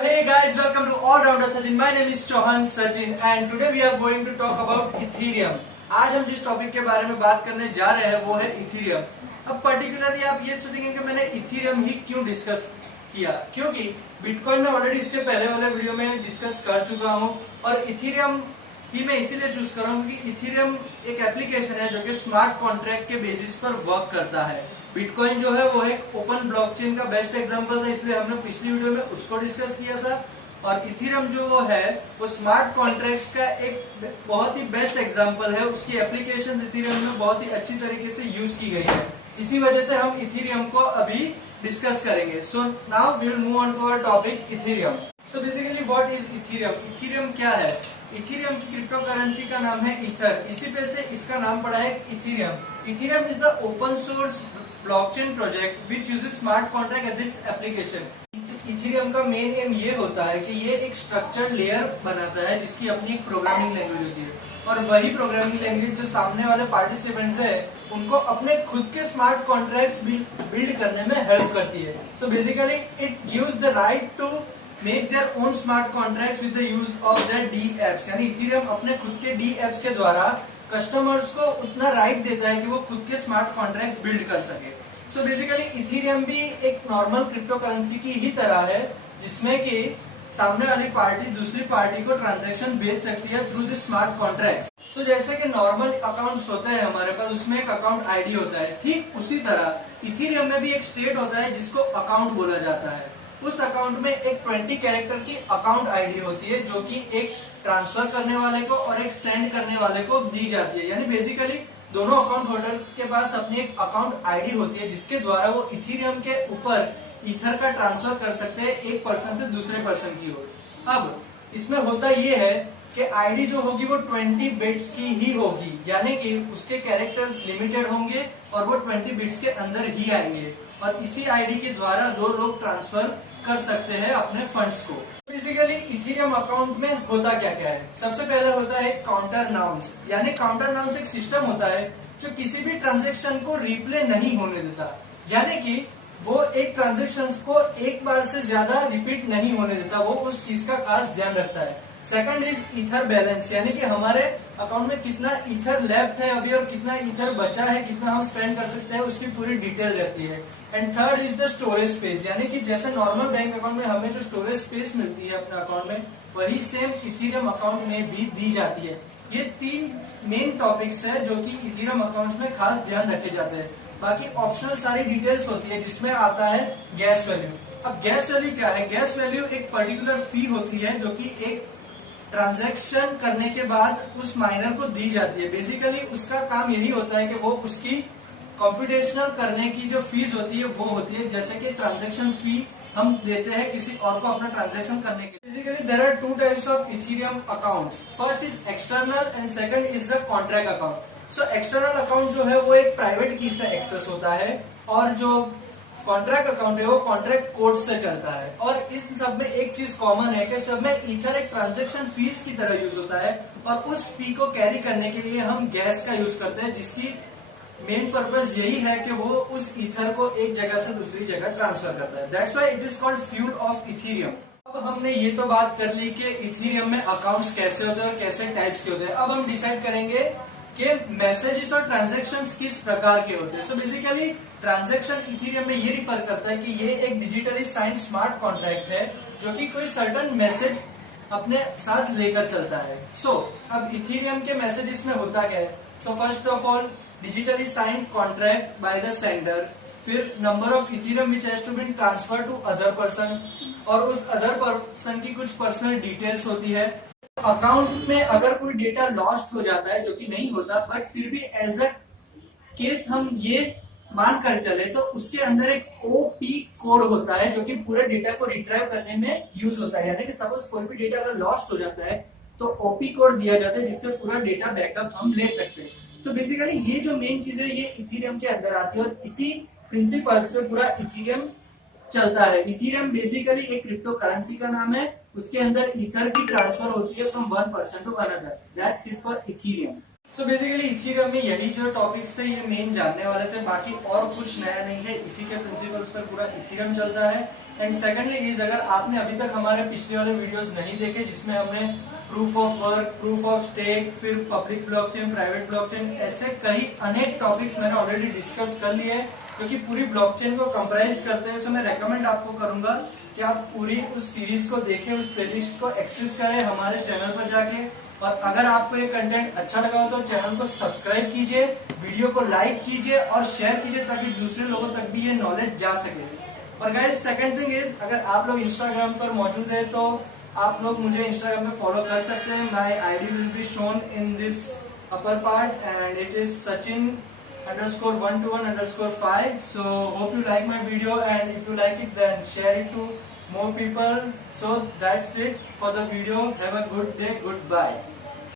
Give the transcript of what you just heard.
Hey guys, welcome to All Rounder Sachin. My name is Chauhan Sachin and today we are going to talk about Ethereum. आज हम जिस topic के बारे में बात करने जा रहे हैं वो है इथीरियम। अब पर्टिकुलरली आप ये सोचेंगे कि मैंने इथीरियम ही क्यों डिस्कस किया, क्योंकि बिटकॉइन में ऑलरेडी इसके पहले वाले वीडियो में डिस्कस कर चुका हूँ और इथीरियम ही मैं इसीलिए चूज कर रहा हूँ क्योंकि इथीरियम एक एप्लीकेशन है जो कि स्मार्ट कॉन्ट्रैक्ट के बेसिस पर वर्क करता है। बिटकॉइन जो है वो एक ओपन ब्लॉकचेन का बेस्ट एग्जांपल था, इसलिए हमने पिछली वीडियो में उसको डिस्कस किया था। और इथीरियम जो वो है वो स्मार्ट कॉन्ट्रैक्ट्स का एक बहुत ही बेस्ट एग्जांपल है। उसकी एप्लीकेशन इथीरियम में बहुत ही अच्छी तरीके से यूज की गई है, इसी वजह से हम इथीरियम को अभी डिस्कस करेंगे। So now we will move on to our topic Ethereum. So basically what is Ethereum? Ethereum क्या है? इथीरियम की क्रिप्टो करेंसी का नाम है ईथर, इसी पे से इसका नाम पड़ा है Ethereum. Ethereum is the open source blockchain project which uses smart contract as its application. Ethereum का मेन एम ये होता है कि ये एक स्ट्रक्चर्ड लेयर बनाता है जिसकी अपनी एक प्रोग्रामिंग लैंग्वेज होती है और वही प्रोग्रामिंग लैंग्वेज जो सामने वाले पार्टिसिपेंट्स है उनको अपने खुद के स्मार्ट कॉन्ट्रैक्ट्स बिल्ड करने में हेल्प करती है। So basically it gives the right to make their own smart contracts with the use of their D apps. यानी इथीरियम अपने खुद के डी एप्स के द्वारा कस्टमर्स को उतना राइट देता है कि वो खुद के स्मार्ट कॉन्ट्रैक्ट्स बिल्ड कर सके। सो बेसिकली इथीरियम भी एक नॉर्मल क्रिप्टो करेंसी की ही तरह है जिसमें कि सामने वाली पार्टी दूसरी पार्टी को ट्रांजैक्शन भेज सकती है थ्रू द स्मार्ट कॉन्ट्रैक्ट्स। सो जैसे कि नॉर्मल अकाउंट्स होते हैं हमारे पास, उसमें एक अकाउंट आईडी होता है, ठीक उसी तरह इथीरियम में भी एक स्टेट होता है जिसको अकाउंट बोला जाता है। उस अकाउंट में एक 20 कैरेक्टर की अकाउंट आईडी होती है जो कि एक ट्रांसफर करने वाले को और एक सेंड करने वाले को दी जाती है। यानी बेसिकली दोनों अकाउंट होल्डर के पास अपनी एक अकाउंट आईडी होती है जिसके द्वारा वो इथीरियम के ऊपर ईथर का ट्रांसफर कर सकते हैं एक पर्सन से दूसरे पर्सन की ओर। अब इसमें होता ये है कि आईडी जो होगी वो 20 बिट्स की ही होगी, यानी कि उसके कैरेक्टर्स लिमिटेड होंगे और वो 20 बिट्स के अंदर ही आएंगे और इसी आईडी के द्वारा दो लोग ट्रांसफर कर सकते हैं अपने फंड्स को। बेसिकली इथीरियम अकाउंट में होता क्या क्या है? सबसे पहले होता है काउंटर नाउन्स, यानी काउंटर नाउन्स एक सिस्टम होता है जो किसी भी ट्रांजैक्शन को रिप्ले नहीं होने देता, यानी कि वो एक ट्रांजैक्शन को एक बार से ज्यादा रिपीट नहीं होने देता, वो उस चीज का खास ध्यान रखता है। सेकंड इज ईथर बैलेंस, यानी कि हमारे अकाउंट में कितना ईथर लेफ्ट है अभी और कितना ईथर बचा है, कितना हम स्पेंड कर सकते हैं, उसकी पूरी डिटेल रहती है। And third is the storage space, यानी कि जैसे नॉर्मल बैंक अकाउंट में हमें जो स्टोरेज स्पेस मिलती है अपने अकाउंट में, वही सेम इथीरियम अकाउंट में भी दी जाती है। ये तीन मेन टॉपिक्स है जो कि इथीरियम अकाउंट में खास ध्यान रखे जाते हैं। बाकी ऑप्शनल सारी डिटेल्स होती है जिसमें आता है गैस वैल्यू। अब गैस वैल्यू क्या है? गैस वैल्यू एक पर्टिकुलर फी होती है जो कि एक ट्रांजैक्शन करने के बाद उस माइनर को दी जाती है। बेसिकली उसका काम यही होता है कि वो उसकी कंप्यूटेशनल करने की जो फीस होती है वो होती है, जैसे कि ट्रांजैक्शन फी हम देते हैं किसी और को अपना ट्रांजैक्शन करने के लिए। Basically there are two types of Ethereum accounts. First is external and second is the contract account. So external account जो है वो एक प्राइवेट की से एक्सेस होता है और जो कॉन्ट्रैक्ट अकाउंट है वो कॉन्ट्रैक्ट कोड से चलता है। और इस सब में एक चीज कॉमन है कि सब में ईथर एक ट्रांजैक्शन फीस की तरह यूज होता है और उस फी को कैरी करने के लिए हम गैस का यूज करते हैं, जिसकी मेन पर्पस यही है कि वो उस ईथर को एक जगह से दूसरी जगह ट्रांसफर करता है। That's why it is called fuel of Ethereum. अब हमने ये तो बात कर ली कि इथीरियम में अकाउंट्स कैसे होते हैं और कैसे टाइप्स के होते हैं। अब हम डिसाइड करेंगे कि मैसेजेस और ट्रांजैक्शंस किस प्रकार के होते हैं। सो बेसिकली ट्रांजैक्शन इथीरियम में ये रिफर करता है कि ये एक डिजिटली साइंड स्मार्ट कॉन्ट्रैक्ट है जो कि कोई सर्टन मैसेज अपने साथ लेकर चलता है। सो अब इथीरियम के मैसेजेस में होता क्या है? So first of all digitally signed contract by the sender, फिर number of Ethereum which has to been transfer to other person और उस अदर पर्सन की कुछ पर्सनल डिटेल्स होती है। अकाउंट में अगर कोई डेटा लॉस्ट हो जाता है, जो कि नहीं होता बट फिर भी एज अ केस हम ये मान कर चले, तो उसके अंदर एक ओपी कोड होता है जो कि पूरे डेटा को रिट्राइव करने में यूज होता है। यानी कि सपोज कोई भी डेटा अगर लॉस्ट हो जाता है तो ओपी कोड दिया जाता है जिससे पूरा डेटा बैकअप हम ले सकते हैं। सो बेसिकली ये जो मेन चीज है ये इथीरियम के अंदर आती है और इसी प्रिंसिपल्स पे पूरा इथीरियम चलता है। इथीरियम बेसिकली एक क्रिप्टो करेंसी का नाम है, उसके अंदर ईथर की ट्रांसफर होती है from one person to another. That's it for Ethereum. So basically Ethereum में यही जो टॉपिक्स थे ये मेन जानने वाले थे, बाकी और कुछ नया नहीं है, इसी के प्रिंसिपल्स पर पूरा इथीरियम चलता है। एंड सेकंडली इज, अगर आपने अभी तक हमारे पिछले वाले वीडियोस नहीं देखे जिसमें हमने proof of work, proof of stake, फिर पब्लिक ब्लॉकचेन, प्राइवेट ब्लॉकचेन, ऐसे कई अनेक टॉपिक्स मैंने ऑलरेडी डिस्कस कर लिए हैं, क्योंकि पूरी ब्लॉकचेन को कंप्राइज करते हैं। सो मैं रेकमेंड आपको करूंगा कि आप पूरी उस सीरीज को देखें, उस प्लेलिस्ट को एक्सेस करें हमारे चैनल पर जाके। और अगर आपको ये कंटेंट अच्छा लगा हो तो चैनल को सब्सक्राइब कीजिए, वीडियो को लाइक कीजिए और शेयर कीजिए ताकि दूसरे लोगों तक भी ये नॉलेज जा सके। और गाइस सेकंड थिंग इज, अगर आप लोग इंस्टाग्राम पर मौजूद है तो आप लोग मुझे इंस्टाग्राम पे फॉलो कर सकते हैं। माई ID will be shown in this upper part and it is Sachin_121_5. So hope you like my video, and if you like it then share it to more people. So that's it for the video. Have a good day. Goodbye.